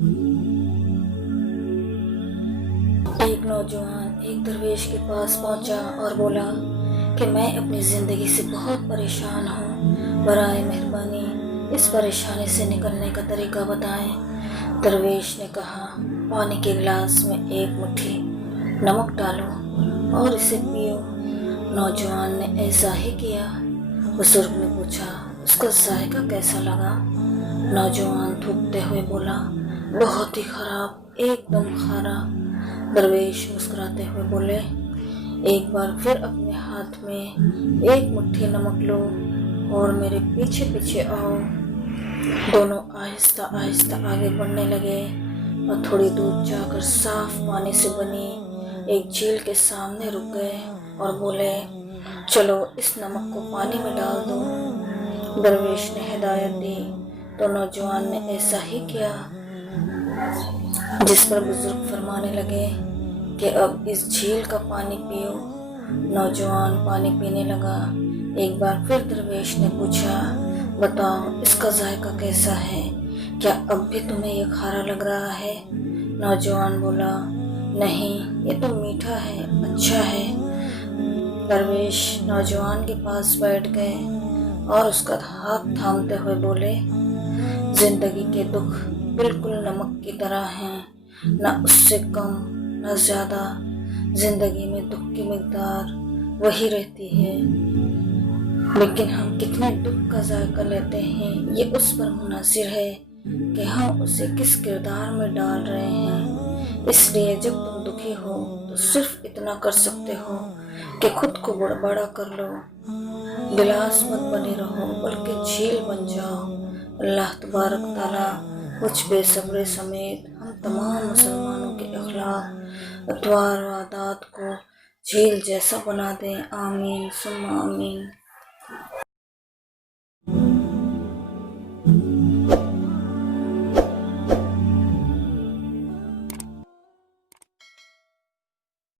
ایک نوجوان ایک درویش کے پاس پہنچا اور بولا کہ میں اپنی زندگی سے بہت پریشان ہوں، برائے مہربانی اس پریشانی سے نکلنے کا طریقہ بتائیں۔ درویش نے کہا، پانی کے گلاس میں ایک مٹھی نمک ڈالو اور اسے پیو۔ نوجوان نے ایسا ہی کیا۔ بزرگ نے پوچھا، اس کا ذائقہ کیسا لگا؟ نوجوان تھوکتے ہوئے بولا، بہت ہی خراب، ایک دم کھارا۔ درویش مسکراتے ہوئے بولے، ایک بار پھر اپنے ہاتھ میں ایک مٹھی نمک لو اور میرے پیچھے پیچھے آؤ۔ دونوں آہستہ آہستہ آگے بڑھنے لگے اور تھوڑی دور جا کر صاف پانی سے بنی ایک جھیل کے سامنے رک گئے اور بولے، چلو اس نمک کو پانی میں ڈال دو۔ درویش نے ہدایت دی تو نوجوان نے ایسا ہی کیا، جس پر بزرگ فرمانے لگے کہ اب اس جھیل کا پانی پیو۔ نوجوان پانی پینے لگا۔ ایک بار پھر درویش نے پوچھا، بتاؤ اس کا ذائقہ کیسا ہے؟ کیا اب بھی تمہیں یہ کھارا لگ رہا ہے؟ نوجوان بولا، نہیں، یہ تو میٹھا ہے، اچھا ہے۔ درویش نوجوان کے پاس بیٹھ گئے اور اس کا ہاتھ تھامتے ہوئے بولے، زندگی کے دکھ بالکل نمک کی طرح ہیں، نہ اس سے کم نہ زیادہ۔ زندگی میں دکھ کی مقدار وہی رہتی ہے، لیکن ہم کتنے دکھ کا ذائقہ لیتے ہیں یہ اس پر منحصر ہے کہ ہم اسے کس کردار میں ڈال رہے ہیں۔ اس لیے جب تم دکھی ہو تو صرف اتنا کر سکتے ہو کہ خود کو بڑا کر لو، گلاس مت بنے رہو بلکہ جھیل بن جاؤ۔ اللہ تبارک تعالیٰ مجھ بے صبرے سمیت ہم تمام مسلمانوں کے اخلاق، اطوار و عادات کو جھیل جیسا بنا دیں، آمین ثم آمین۔